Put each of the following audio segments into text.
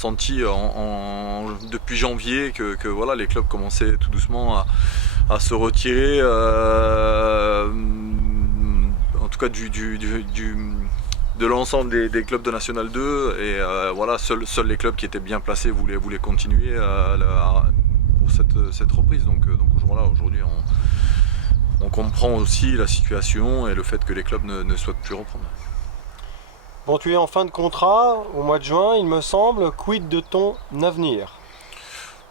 senti depuis janvier que voilà, les clubs commençaient tout doucement à se retirer, en tout cas de l'ensemble des clubs de National 2, et voilà, seuls les clubs qui étaient bien placés voulaient continuer pour cette reprise. Donc voilà, aujourd'hui on comprend aussi la situation et le fait que les clubs ne souhaitent plus reprendre. Bon, tu es en fin de contrat au mois de juin, il me semble. Quid de ton avenir?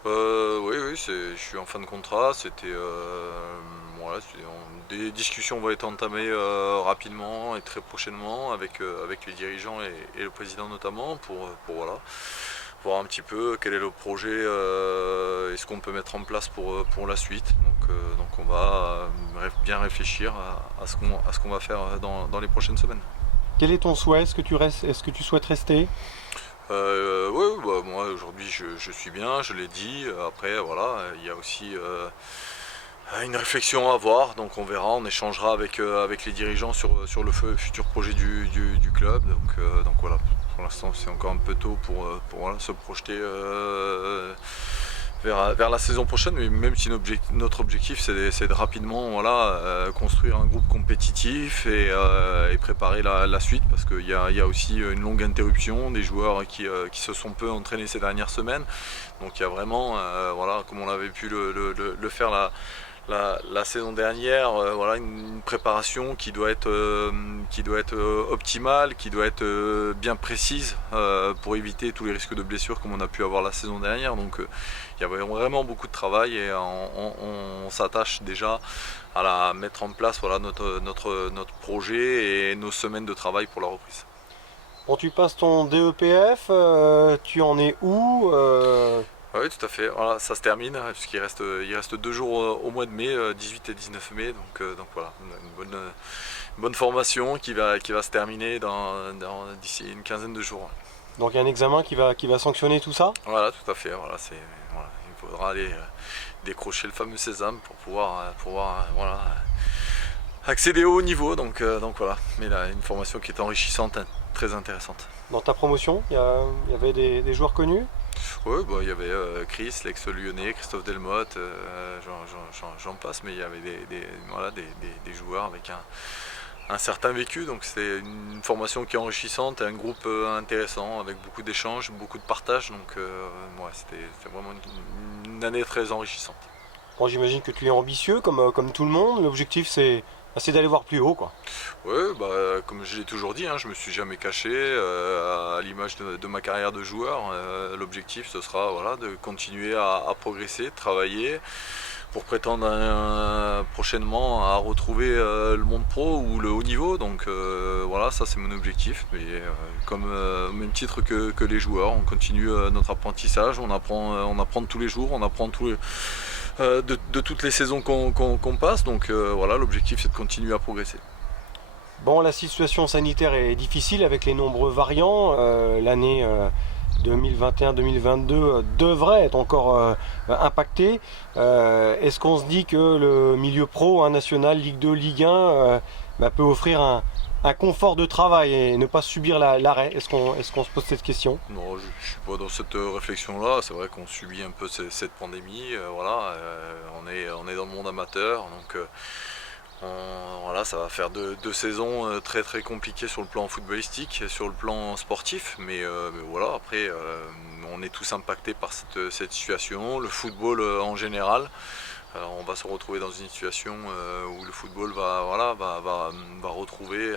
Oui, je suis en fin de contrat. Voilà, des discussions vont être entamées rapidement et très prochainement avec les dirigeants et le président notamment pour voilà, voir un petit peu quel est le projet et ce qu'on peut mettre en place pour la suite. Donc on va bien réfléchir à ce qu'on va faire dans les prochaines semaines. Quel est ton souhait? Est-ce que tu souhaites rester? Ouais, bah, moi aujourd'hui je suis bien, je l'ai dit. Après voilà, il y a aussi une réflexion à avoir, donc on verra, on échangera avec les dirigeants sur le futur projet du club. Donc voilà, pour l'instant c'est encore un peu tôt pour voilà, se projeter vers la saison prochaine, mais même si notre objectif c'est de rapidement voilà, construire un groupe compétitif et préparer la suite, parce qu'il y a aussi une longue interruption, des joueurs qui se sont peu entraînés ces dernières semaines. Donc il y a vraiment, voilà, comme on avait pu le faire la saison dernière, voilà, une préparation qui doit être optimale, qui doit être bien précise pour éviter tous les risques de blessures comme on a pu avoir la saison dernière. Donc il y avait vraiment beaucoup de travail et on s'attache déjà à mettre en place voilà, notre projet et nos semaines de travail pour la reprise. Bon, tu passes ton DEPF, tu en es où? Oui, tout à fait. Voilà, ça se termine, puisqu'il reste 2 jours au mois de mai, 18 et 19 mai. Donc voilà, une bonne formation qui va se terminer d'ici une quinzaine de jours. Donc il y a un examen qui va sanctionner tout ça? Voilà, tout à fait. Voilà, il faudra aller décrocher le fameux sésame pour pouvoir voilà, accéder au haut niveau. Donc voilà, mais là, une formation qui est enrichissante, hein, très intéressante. Dans ta promotion, il y avait des joueurs connus? Oui, bah, il y avait Chris, l'ex-lyonnais, Christophe Delmotte, j'en passe, mais il y avait voilà, des joueurs avec un certain vécu. Donc c'est une formation qui est enrichissante, un groupe intéressant, avec beaucoup d'échanges, beaucoup de partage. Donc ouais, c'était vraiment une année très enrichissante. Bon, j'imagine que tu es ambitieux comme tout le monde. L'objectif c'est d'aller voir plus haut, quoi. Oui, bah, comme je l'ai toujours dit, hein, je me suis jamais caché à l'image de ma carrière de joueur. L'objectif ce sera voilà, de continuer à progresser, de travailler pour prétendre prochainement à retrouver le monde pro ou le haut niveau. Donc voilà, ça c'est mon objectif. Mais comme au même titre que les joueurs, on continue notre apprentissage, on apprend tous les jours, on apprend de toutes les saisons qu'on passe. Donc voilà, l'objectif c'est de continuer à progresser. Bon, la situation sanitaire est difficile avec les nombreux variants. L'année 2021-2022 devrait être encore impactée. Est-ce qu'on se dit que le milieu pro, hein, national, Ligue 2, Ligue 1, peut offrir un confort de travail et ne pas subir l'arrêt? Est-ce qu'on se pose cette question? Non, je ne suis pas dans cette réflexion-là. C'est vrai qu'on subit un peu cette pandémie. Voilà, on est dans le monde amateur, donc voilà, ça va faire deux saisons très très compliquées sur le plan footballistique et sur le plan sportif. Mais voilà, après, on est tous impactés par cette situation. Le football en général. Alors on va se retrouver dans une situation où le football va retrouver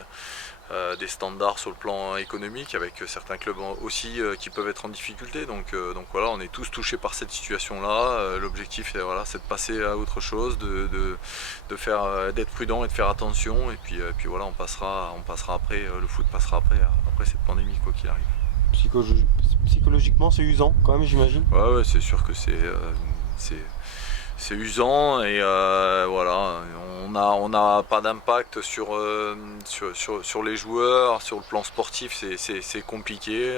des standards sur le plan économique, avec certains clubs aussi qui peuvent être en difficulté. Donc voilà, on est tous touchés par cette situation-là. L'objectif voilà, c'est de passer à autre chose, d'être prudent et de faire attention. Et puis voilà, on passera après, le foot passera après cette pandémie, quoi qu'il arrive. Psychologiquement, c'est usant quand même, j'imagine. Ouais, c'est sûr que c'est usant et voilà, on n'a pas d'impact sur les joueurs, sur le plan sportif, c'est compliqué.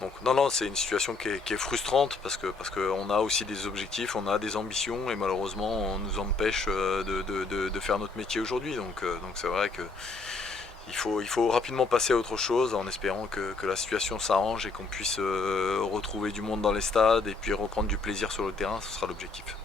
Donc non, c'est une situation qui est frustrante parce qu'on a aussi des objectifs, on a des ambitions et malheureusement on nous empêche de faire notre métier aujourd'hui. Donc c'est vrai que il faut rapidement passer à autre chose en espérant que la situation s'arrange et qu'on puisse retrouver du monde dans les stades et puis reprendre du plaisir sur le terrain, ce sera l'objectif.